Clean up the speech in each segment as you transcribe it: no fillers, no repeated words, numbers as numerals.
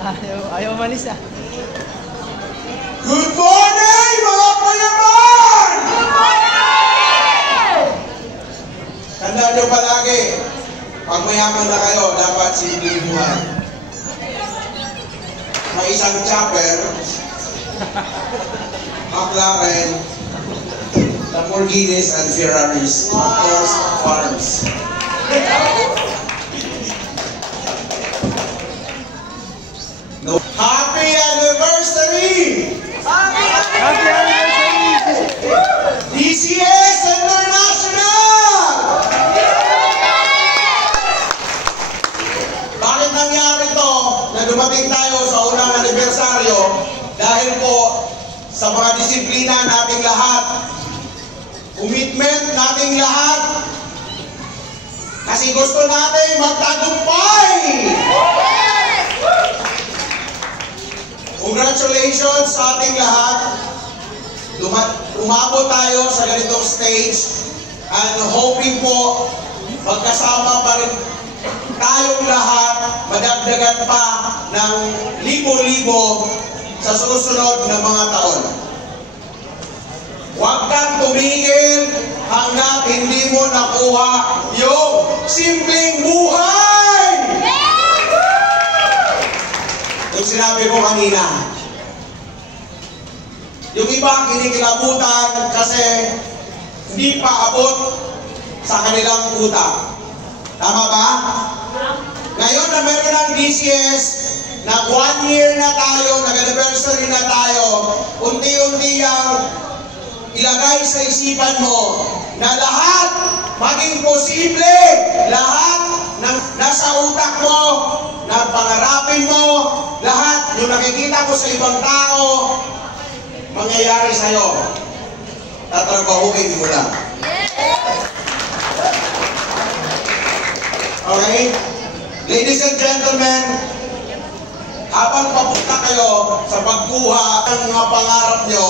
Ayaw umalis ah. Good morning, mga payaman! Good morning! Tandaan nyo palagi, pag mayaman na kayo, dapat simpleng buhay. May isang chopper, McLaren, Lamborghinis, and Ferraris. Of course, farms. No. Happy anniversary! Happy anniversary! DCS International! Bakit nangyari to na dumating tayo sa unang anibersaryo? Dahil po sa mga disiplina nating lahat, commitment nating lahat, kasi gusto natin magtagumpay! Congratulations sa ating lahat. Umabot tayo sa ganitong stage and hoping po magkasama pa rin tayong lahat, madagdagan pa ng libo-libo sa susunod na mga taon. Huwag kang tumigil hanggat hindi mo nakuha yung simpleng buhay! Yung sinabi ko kanina, yung iba kinikilabutan kasi hindi pa abot sa kanilang utak. Tama ba? Ngayon na meron ng DCS, nag 1 year na tayo, nag-anniversary na tayo, unti-unti yang ilagay sa isipan mo na lahat maging posible, lahat ng nasa utak mo, na pangarapin mo, lahat yung nakikita ko sa ibang tao, mangyayari sa'yo. Tatrabahuin mo lang. Okay? Ladies and gentlemen, habang papunta kayo sa pagkuha ng mga pangarap nyo,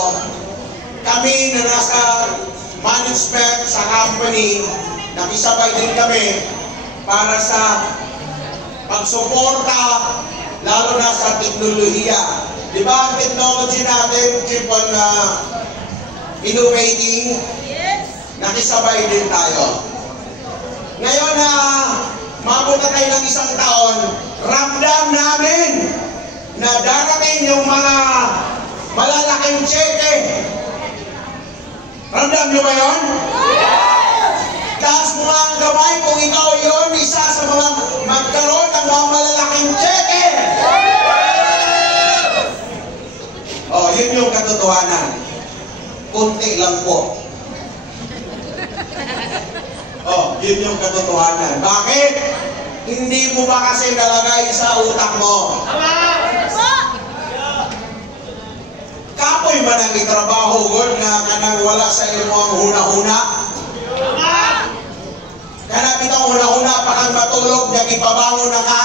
kami na nasa management sa company, nakisabay din kami para sa pagsuporta, lalo na sa teknolohiya. Di ba ang technology natin keep on innovating? Nakisabay din tayo. Ngayon na mabuta tayo ng isang taon, ramdam namin na darating yung mga malalaking cheque. Ramdam nyo ba yun? Taas mo nga ang kamay kung ikaw yun, isa sa mga magkaroon ng mga malalaking cheque. Oh, yun yung katotohanan. Kunti lang po. Oh, yun yung katotohanan. Bakit? Hindi mo ba kasi nalagay sa utak mo? Kapoy man ang itrabaho God na kanang wala sa imo ang huna-huna? Kana bitang huna-huna pa kang matulog, nagipabangon na ka?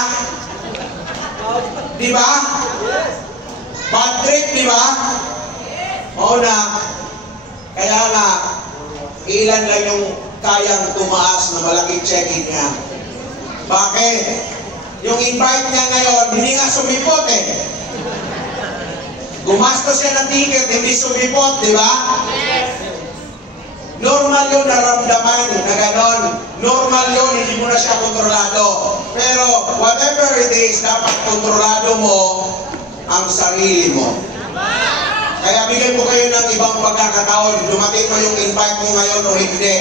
Di ba? Bad trip, di ba? Oo na. Kaya nga, ilan lang yung kayang tumaas na malaking check-in niya. Bakit? Yung invite niya ngayon, hindi nga sumipot eh. Gumastos siya ng ticket, hindi sumipot, di ba? Normal yun naramdaman na gano'n. Normal yun, hindi mo na siya kontrolado. Pero whatever it is, dapat kontrolado mo ang sarili mo. Kaya bigyan ko kayo ng ibang pagkakataon. Dumating mo yung invite mo ngayon o hindi.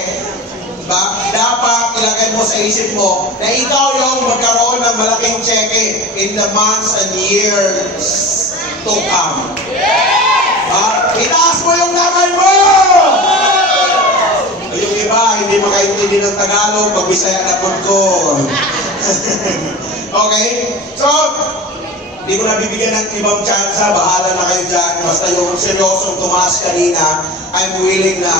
Dapat ilagay mo sa isip mo na ikaw yung magkaroon ng malaking cheque in the months and years to come. Itaas mo yung kamay mo! Yung iba, hindi makaintindi ng Tagalog, pag-Bisaya na po ko. Okay? So, hindi ko na bibigyan ng ibang tsansa, bahala na kayo dyan. Basta yung seryosong tumaas kanina, I'm willing na,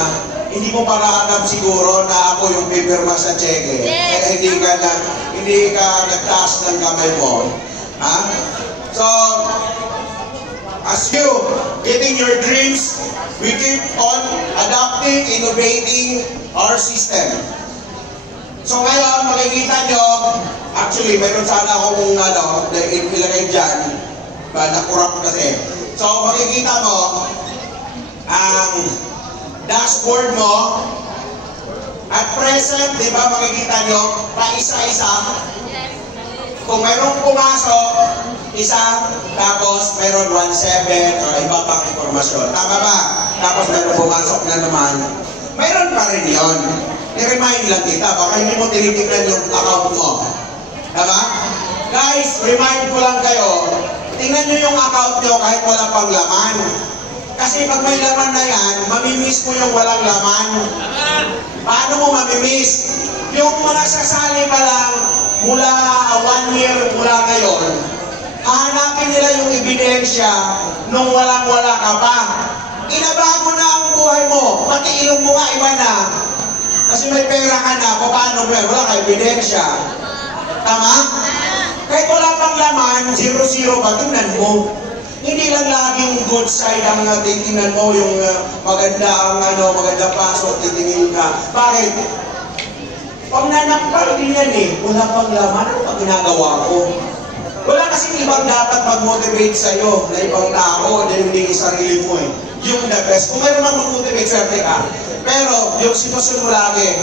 hindi mo parahanap siguro na ako yung pipirma sa cheque. Kaya hindi ka nagtaas ng kamay mo. Ha? So, as you getting your dreams, we keep on adapting, innovating our system. So ngayon, makikita nyo, actually, mayroon sana akong ilagay dyan, nakurap kasi. So, makikita mo, ang dashboard mo, at present, di ba makikita nyo, pa isa-isa. Kung mayroong pumasok, isa, tapos mayroon 1.7 o iba pang informasyon. Tama ba? Tapos mayroong pumasok na naman. Mayroon pa rin yun. I-remind lang kita, baka hindi mo tinitignan yung account mo. Tama? Guys, remind ko lang kayo, tingnan nyo yung account nyo kahit wala pang laman. Kasi pag may laman na yan, mamimiss mo yung walang laman. Paano mo mamimiss? Yung mga sasali pa lang, mula 1 year mula ngayon, hahanapin nila yung ebidensya nung walang-wala ka pa. Inabago na ang buhay mo, pati ilong mo nga iba na. Kasi may pera ka na, paano mo yan? Wala ka ebidensya. Tama? Kahit wala pang laman, 0-0 pa, tingnan mo. Hindi lang laging good side ang titingnan mo, yung maganda ang maganda pasok, titingin ka. Bakit? Pag nanakpal din yan eh, wala pang laman, ano pag ginagawa ko? Wala kasing ibang dapat mag-motivate sa'yo na ibang tao, dahil hindi sarili mo eh. Yung the best. Kung mayroon mang mag-motivate, swerte ka. Pero, yung sitwasyon mo lagi,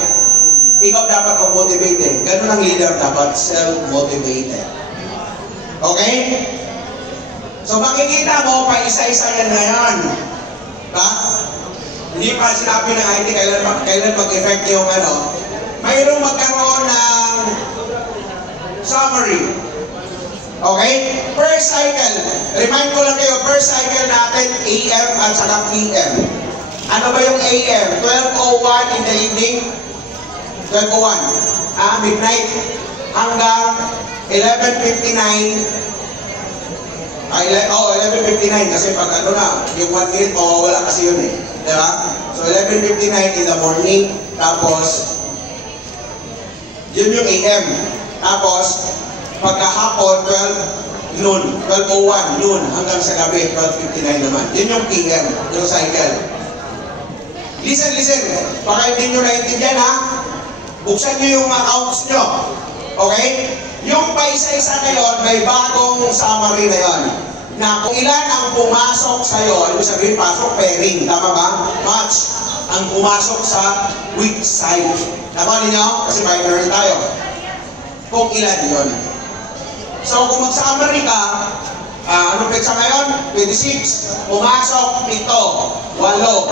ikaw dapat mag-motivate eh. Ganun ang leader dapat, self-motivated. Okay? So makikita mo, pa isa-isa yan ngayon. Ha? Hindi pa sinabi ng IT kailan mag-effect yung mayroong magkaroon ng summary. Okay? Per cycle. Remind ko lang kayo, per cycle natin AM at saka PM. Ano ba yung AM? 12:01 in the evening. 12:01. Midnight. Hanggang 11:59. 11:59 kasi pag yung 1 minute mawawala kasi yun eh. Diba? So 11:59 in the morning. Tapos, yun yung AM. Tapos, pagkahapon, 12 noon, hanggang sa gabi, 12:59 naman. Yun yung PM, yung cycle. Listen. Baka hindi nyo naintindihan ha. Buksan nyo yung accounts nyo. Okay? Yung pa isa-isa ngayon, may bagong summary na yun. Na kung ilan ang pumasok sa'yo, ibig sabihin, pasok, pairing. Tama ba? Match. Ang pumasok sa weak side. Tama ninyo? Kasi binary tayo. Kung ilan yun. So, kung mag-summary ka, anong petsa ngayon? 26. Pumasok, 7. 8.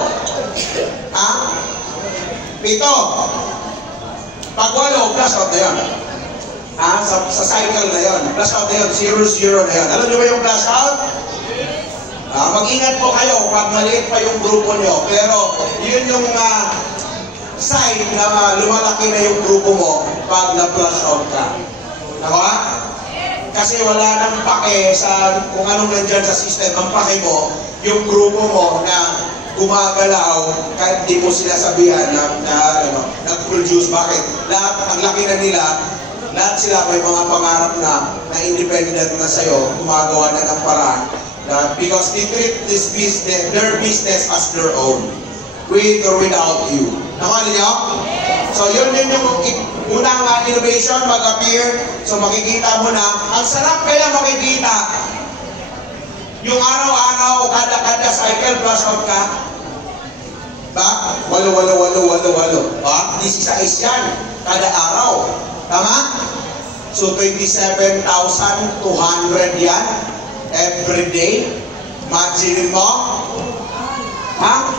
7. Pag 8, plus out na yun. Sa cycle na yun. Plus out na yun. 0-0 na yun. Alam nyo ba yung plus out? Mag-ingat po kayo pag maliit pa yung grupo nyo. Pero yun yung sign na lumalaki na yung grupo mo pag na-plus out ka. Nakuha? Kasi wala nang pake sa kung anong nandyan sa system. Ang pake mo, yung grupo mo na gumagalaw kahit di mo sinasabihan na nag-produce. Bakit? Lahat, ang laki na nila, lahat sila may mga pangarap na independent na sa'yo, gumagawa na ng paraan. Because they treat this business, their business as their own. With or without you. Nakuha niyo? So yun yung unang innovation mag-appear. So makikita mo na, ang sarap kaya makikita. Yung araw-araw, kada cycle, plus out ka. Ba? 8. 16 yan. Kada araw. Tama? So 27,200 yan. Every day. Imagine mo.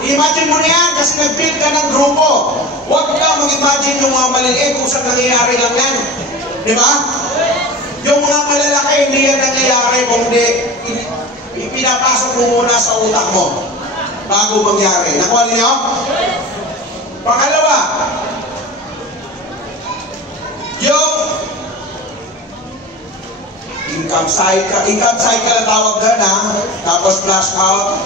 Imagine mo na yan kasi nag-build ka ng grupo. Huwag ka mag-imagine yung mga maliliit kung saan nangyayari lang yan. Di ba? Yung mga malalaki, hindi yan nangyayari kung pinapasok mo muna sa utak mo bago mangyari. Nakuha niyo? Pangalawa, yung income cycle ang tawag doon ha. Tapos flash out.